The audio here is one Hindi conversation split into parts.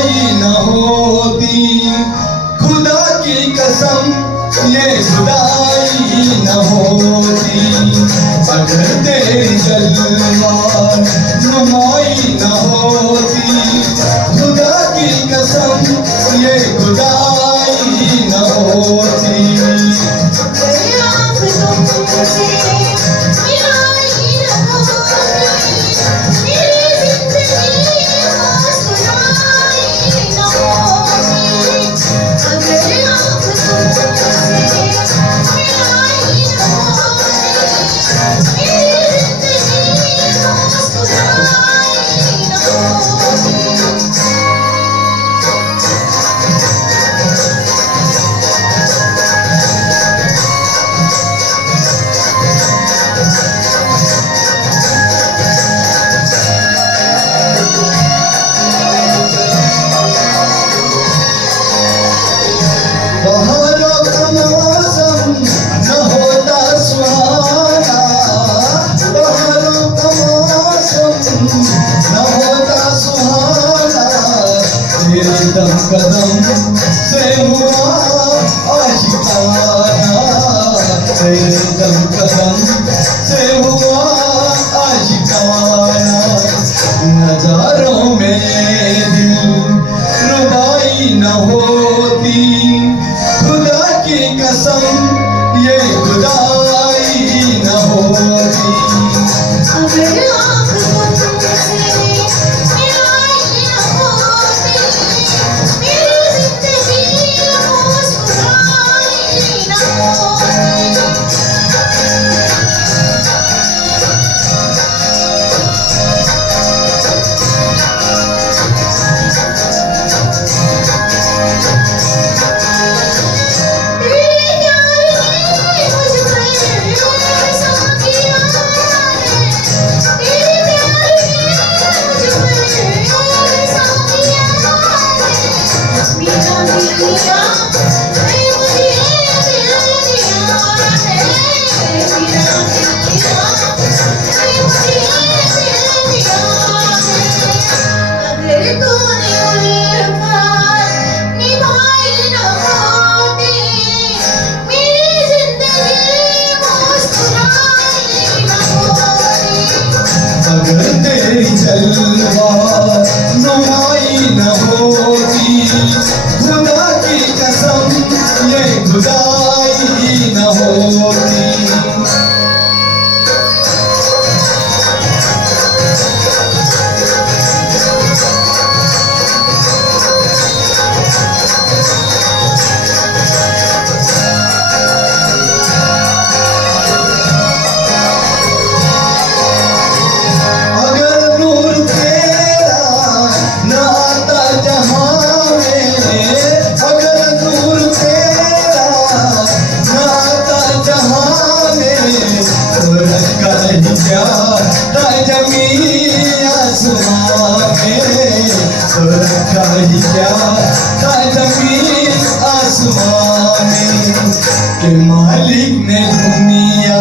नुमाई न होती, खुदा की कसम ये खुदाई न होती। अगर तेरी जलवा नुमाई न होती, खुदा की कसम ये खुदाई न होती। कदम कदम से हुआ आशिकाना, तेरे कदम कदम से हुआ आशिकाना। नजारों में दिल रुबाई न होती, खुदा की कसम ये खुदाई न होती। अगर तेरी जलवा नुमाई न होती, खुदा की कसम ये खुदाई न होती। के मालिक ने दुनिया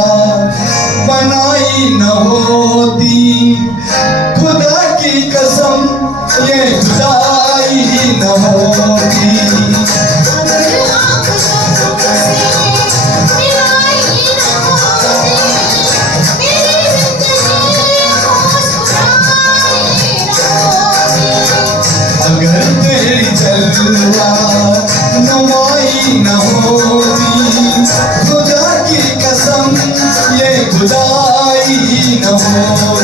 बनाई न होती, खुदा की कसम ये खुदाई न होती। अगर तेरी जलवा नुमाई न होती, खुदा की कसम ये खुदाई न होती।